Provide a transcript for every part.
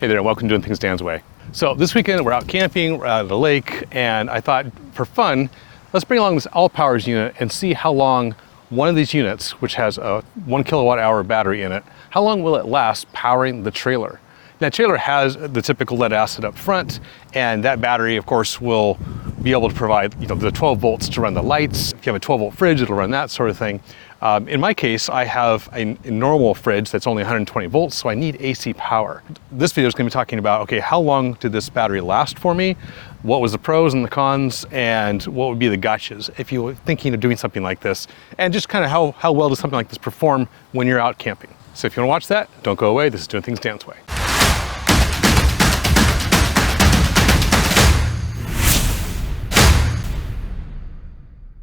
Hey there, and welcome to Doing Things Dan's Way. So this weekend we're out camping, we're out at a lake, and I thought for fun, let's bring along this AllPowers unit and see how long one of these units, which has a 1 kilowatt hour battery in it, how long will it last powering the trailer? That trailer has the typical lead acid up front, and that battery, of course, will be able to provide the 12 volts to run the lights. If you have a 12 volt fridge, it'll run that sort of thing. In my case, I have a normal fridge that's only 120 volts, so I need AC power. This video is going to be talking about, okay, how long did this battery last for me? What was the pros and the cons, and what would be the gotchas if you were thinking of doing something like this, and just kind of how well does something like this perform when you're out camping. So if you want to watch that, don't go away. This is Doing Things Dan's Way.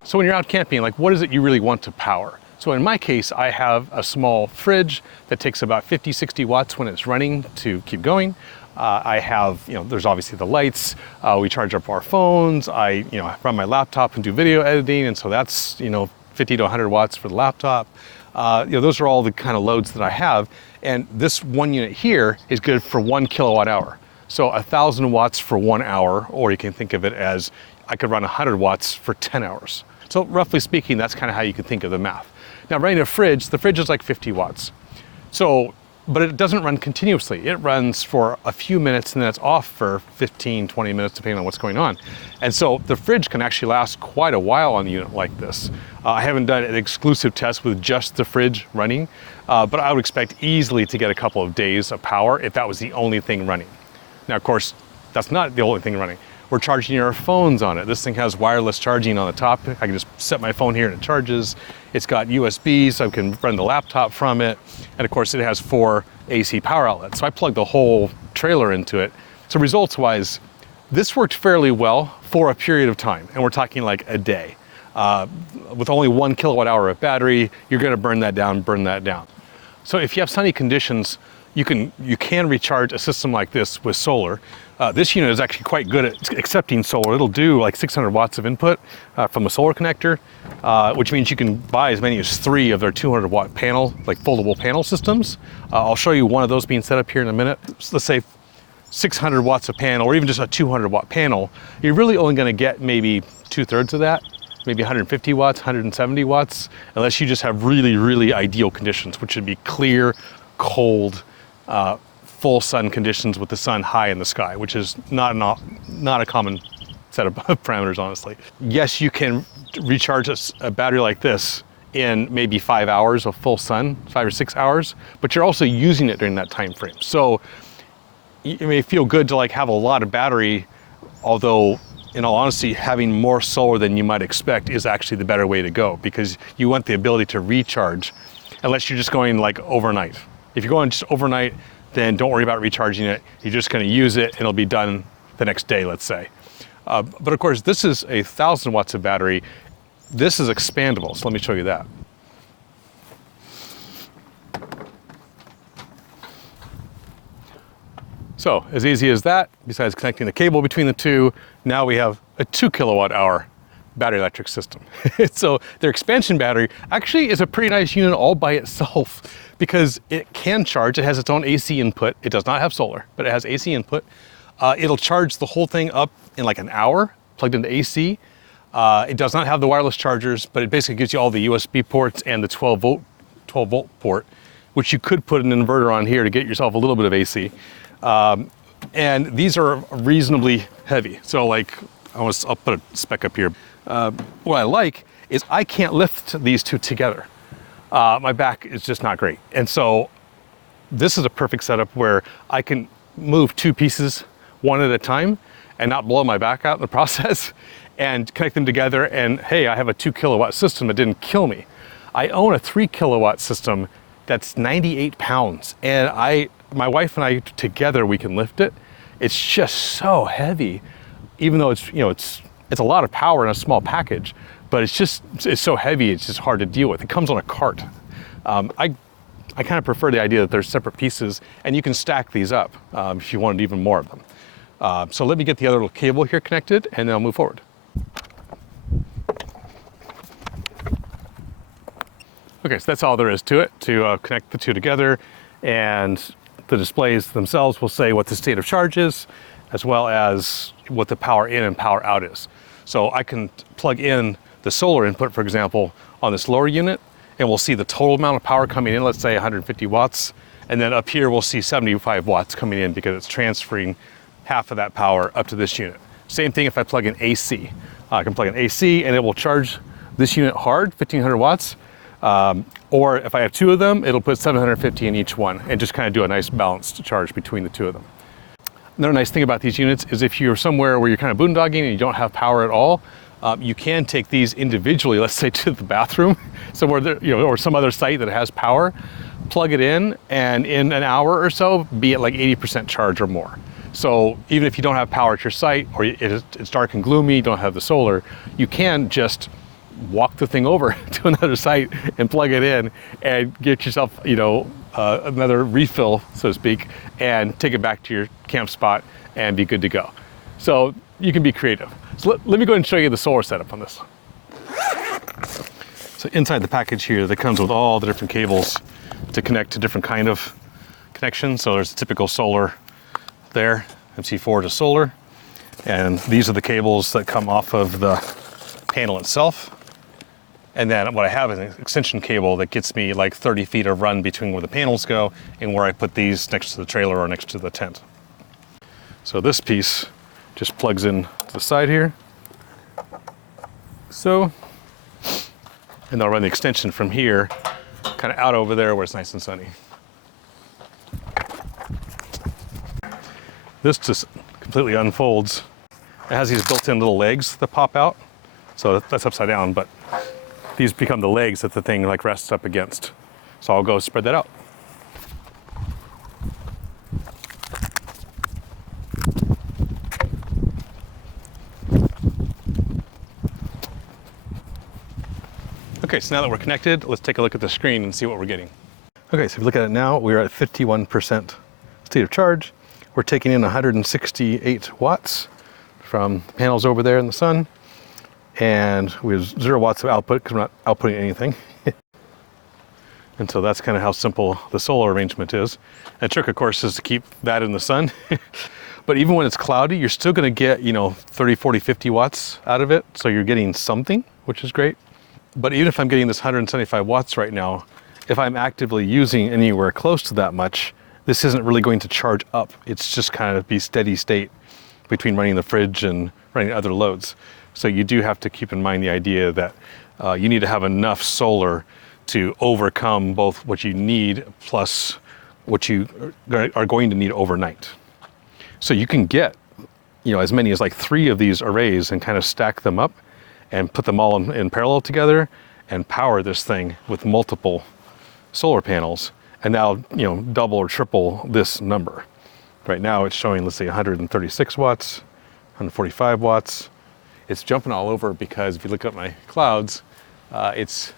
So when you're out camping, like what is it you really want to power? So in my case, I have a small fridge that takes about 50, 60 watts when it's running to keep going. I have, there's obviously the lights. We charge up our phones. I run my laptop and do video editing. And so that's, 50 to 100 watts for the laptop. Those are all the kind of loads that I have. And this one unit here is good for 1 kilowatt hour. So 1,000 watts for 1 hour, or you can think of it as I could run 100 watts for 10 hours. So roughly speaking, that's kind of how you can think of the math. Now running a fridge, the fridge is like 50 watts. So, but it doesn't run continuously. It runs for a few minutes and then it's off for 15, 20 minutes, depending on what's going on. And so the fridge can actually last quite a while on a unit like this. I haven't done an exclusive test with just the fridge running, but I would expect easily to get a couple of days of power if that was the only thing running. Now, of course, that's not the only thing running. We're charging our phones on it. This thing has wireless charging on the top. I can just set my phone here and it charges. It's got USB, so I can run the laptop from it. And of course, it has 4 AC power outlets. So I plugged the whole trailer into it. So results-wise, this worked fairly well for a period of time. And we're talking like a day. With only 1 kilowatt hour of battery, you're gonna burn that down. So if you have sunny conditions, you can recharge a system like this with solar. This unit is actually quite good at accepting solar. It'll do like 600 watts of input from a solar connector, which means you can buy as many as 3 of their 200 watt panel, like foldable panel systems. I'll show you one of those being set up here in a minute. Let's say 600 watts of panel, or even just a 200 watt panel. You're really only gonna get maybe 2/3 of that, maybe 150 watts, 170 watts, unless you just have really, really ideal conditions, which would be clear, cold, full sun conditions with the sun high in the sky, which is not a common set of parameters, honestly. Yes, you can recharge a battery like this in maybe 5 hours of full sun, 5 or 6 hours, but you're also using it during that time frame. So it may feel good to like have a lot of battery, although in all honesty, having more solar than you might expect is actually the better way to go, because you want the ability to recharge unless you're just going like overnight. If you're going just overnight, then don't worry about recharging it. You're just gonna use it and it'll be done the next day, let's say. But of course, this is 1,000 watts of battery. This is expandable, so let me show you that. So as easy as that, besides connecting the cable between the two, now we have a 2 kilowatt hour battery electric system. So their expansion battery actually is a pretty nice unit all by itself, because it can charge. It has its own AC input. It does not have solar, but it has AC input. It'll charge the whole thing up in like an hour, plugged into AC. It does not have the wireless chargers, but it basically gives you all the USB ports and the 12 volt port, which you could put an inverter on here to get yourself a little bit of AC. And these are reasonably heavy. So like, I'll put a spec up here. What I like is I can't lift these two together. My back is just not great. And so this is a perfect setup where I can move 2 pieces one at a time and not blow my back out in the process, and connect them together, and hey, I have a 2 kilowatt system that didn't kill me. I own a 3 kilowatt system that's 98 pounds, and my wife and I together, we can lift it. It's just so heavy, even though it's a lot of power in a small package, but it's so heavy, it's just hard to deal with. It comes on a cart. I kind of prefer the idea that there's separate pieces and you can stack these up if you wanted even more of them. So let me get the other little cable here connected and then I'll move forward. Okay, so that's all there is to it, to connect the two together. And the displays themselves will say what the state of charge is, as well as what the power in and power out is. So I can plug in the solar input, for example, on this lower unit, and we'll see the total amount of power coming in, let's say 150 watts. And then up here, we'll see 75 watts coming in because it's transferring half of that power up to this unit. Same thing if I plug in AC. I can plug in AC and it will charge this unit hard, 1500 watts. Or if I have two of them, it'll put 750 in each one and just kind of do a nice balanced charge between the two of them. Another nice thing about these units is if you're somewhere where you're kind of boondogging and you don't have power at all, you can take these individually, let's say to the bathroom, somewhere there, or some other site that has power, plug it in, and in an hour or so, be at like 80% charge or more. So even if you don't have power at your site, or it's dark and gloomy, you don't have the solar, you can just walk the thing over to another site and plug it in and get yourself, another refill, so to speak, and take it back to your camp spot and be good to go. So you can be creative. So let me go ahead and show you the solar setup on this. So inside the package here, that comes with all the different cables to connect to different kind of connections. So there's a typical solar there, MC4 to solar. And these are the cables that come off of the panel itself. And then what I have is an extension cable that gets me like 30 feet of run between where the panels go and where I put these next to the trailer or next to the tent. So this piece just plugs in to the side here. So, and I'll run the extension from here, kind of out over there where it's nice and sunny. This just completely unfolds. It has these built-in little legs that pop out. So that's upside down, but these become the legs that the thing like rests up against. So I'll go spread that out. Okay, so now that we're connected, let's take a look at the screen and see what we're getting. Okay, so if you look at it now, we're at 51% state of charge. We're taking in 168 watts from the panels over there in the sun. And we have 0 watts of output because we're not outputting anything. And so that's kind of how simple the solar arrangement is. And the trick, of course, is to keep that in the sun. But even when it's cloudy, you're still going to get, 30, 40, 50 watts out of it. So you're getting something, which is great. But even if I'm getting this 175 watts right now, if I'm actively using anywhere close to that much, this isn't really going to charge up. It's just kind of be steady state between running the fridge and running other loads. So you do have to keep in mind the idea that you need to have enough solar to overcome both what you need plus what you are going to need overnight. So you can get, as many as like 3 of these arrays and kind of stack them up and put them all in parallel together and power this thing with multiple solar panels, and that'll, double or triple this number. Right now it's showing, let's say 136 watts, 145 watts. It's jumping all over because if you look at my clouds, it's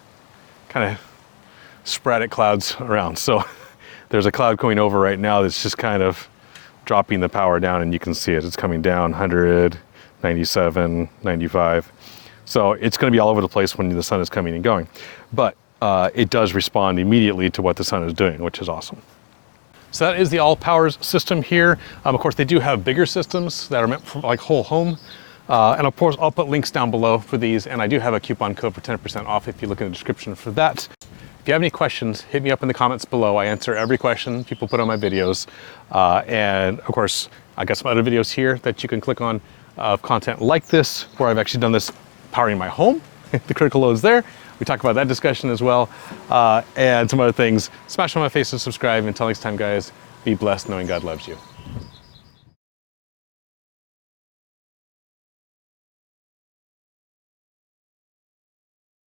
kind of sporadic clouds around. So there's a cloud going over right now that's just kind of dropping the power down, and you can see it. It's coming down 100, 97, 95. So it's going to be all over the place when the sun is coming and going. But it does respond immediately to what the sun is doing, which is awesome. So that is the AllPowers system here. Of course, they do have bigger systems that are meant for like whole home. And of course, I'll put links down below for these, and I do have a coupon code for 10% off if you look in the description for that. If you have any questions, hit me up in the comments below. I answer every question people put on my videos. And of course, I got some other videos here that you can click on of content like this, where I've actually done this powering my home, the critical loads there. We talk about that discussion as well, and some other things. Smash on my face and subscribe. Until next time, guys, be blessed knowing God loves you.